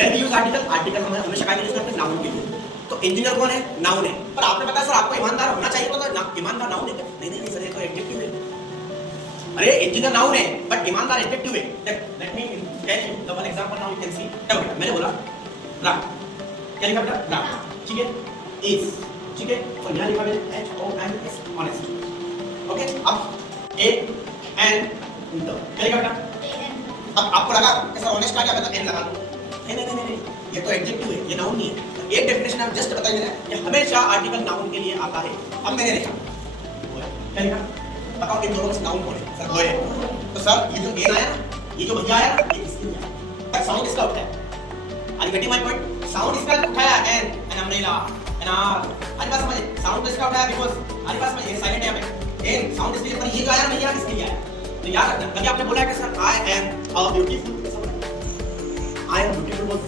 When we use article, article हम हमेशा क्या यूज करते हैं नाउन के लिए। तो इंजीनियर कौन है? नाउन है। पर आपने बताया सर आपको ईमानदार होना चाहिए, तो ईमानदार नाउन है? नहीं नहीं सर, ये तो एडजेक्टिव है। अरे इंजीनियर नाउन है बट ईमानदार एडजेक्टिव है। Let me tell you the one example, now you can see. देखो बेटा, मैंने बोला रा, क्या लिखा बेटा? रा, ठीक है, इज, ठीक है, और यहां लिखा मैंने H O N S, honest. Okay, अब ए एन, क्या लिखा बेटा? अब आपको लगा कि सर ऑनेस्ट का क्या मतलब एन लगा दो? नहीं नहीं नहीं, ये तो एडजेक्टिव है, ये नाउन नहीं है। एक डेफिनेशन आप जस्ट बताइए मैंने कि हमेशा आर्टिकल नाउन के लिए आता है। अब मैंने देखा क्या लिखा, बताओ इन दोनों में से नाउन कौन है? सर वो है। तो सर ये जो ए आया ना, ये जो भैया आया ना, ये किसके लिए आया? पर साउंड इसका उठाया। Are you getting my point? Sound इसका उठाया, एन अम्ब्रेला, एन आर। आरी बात समझे? साउंड इसका उठाया बिकॉज़ आरी बात समझे, साइलेंट है यहां पे। एन साउंड इसके लिए, पर ये जो आया ना भैया किसके लिए आया? तो याद रखना, कभी आपने बोला है कि sir I am a beautiful, I am beautiful बोल।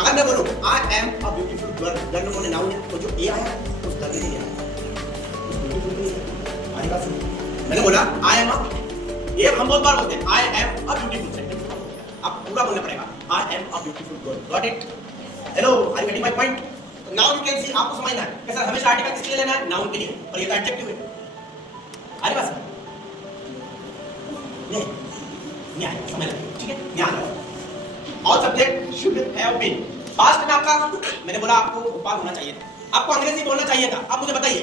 अगर मैं बोलूं आई am a beautiful girl, girl में नाउन है, तो जो ए आया उस गर्ल के लिए आया, उस ब्यूटीफुल के लिए। आरी बात समझे? मैंने बोला आई एम अ, ये हम बहुत बार बोलते हैं I am a beautiful, sentence आप पूरा बोलना पड़ेगा, I am a beautiful girl. Got it? Hello, are you getting my point? Now you can see, आपको समझना है कि सर हमेशा आर्टिकल किसके लिए लेना है? नाउन के लिए, और ये तो एडजेक्टिव है। आरी बात समझ? नहीं आया, समझ लगे, ठीक है, ध्यान रखो। All subject should have been. Past में आपका, मैंने बोला आपको भोपाल होना चाहिए था, आपको अंग्रेजी बोलना चाहिए था। आप मुझे बताइए,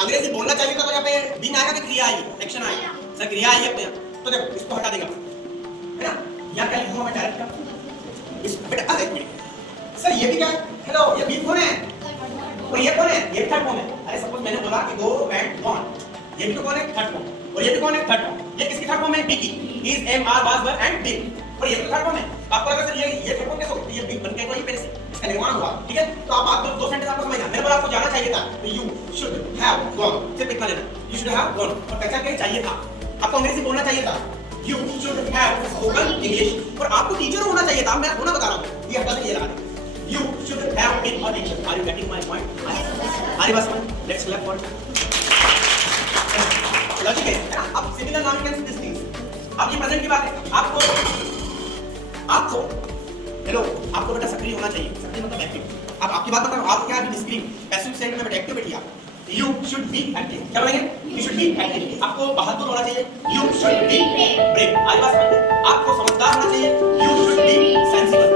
अंग्रेजी बोलना चाहिए था तो यहाँ पे बीन आएगा कि क्रिया आई, एक्शन आई? सर क्रिया आई है तो देखो इसको हटा देगा, है ना? यहाँ क्या लिखूंगा मैं डायरेक्ट? इस बेटा एक मिनट सर, ये भी क्या? हेलो, ये बी कौन है? और ये कौन है? ये थर्ड फॉर्म है। अरे सपोज मैंने बोला कि गो वेंट गॉन, ये भी तो कौन है? Third form. और ये भी कौन है? Third form. ये किसकी थर्ड फॉर्म है? बी की। Is, am, are, was, were and been, और ये भी थर्ड फॉर्म है। आपको लगा सर ये थर्ड फॉर्म कैसे हो? ये बीन बन के तो ये पहले से इसका निर्माण हुआ, ठीक है? तो आप बात दो सेंटेंस आपको समझना। मैंने बोला आपको जाना चाहिए था, तो यू शुड हैव गॉन, सिर्फ इतना लेना, यू शुड हैव गॉन। और कैसा क्या चाहिए था? आपको अंग्रेजी बोलना चाहिए था, you should have spoken English. और आपको टीचर होना चाहिए था, मैं होना बता रहा हूं, ये हटा दे, ये लगा दे। You should have been a teacher. Are you getting my point? आरी बात समझ? Let's clap for it. Logic है ना? अब similar noun can see this things. अब ये प्रेजेंट की बात है। आपको हेलो, आपको बेटा सक्रिय होना चाहिए। सक्रिय मतलब एक्टिव। अब आपकी बात बताओ, आप क्या अभी निष्क्रिय, पैसिव सेंस में बेटा एक्टिविटी आप। You should be active. क्या बोलेंगे? You should be active. आपको बहादुर होना चाहिए। You should be brave. आरी बात समझ? आपको समझदार होना चाहिए। You should be sensible.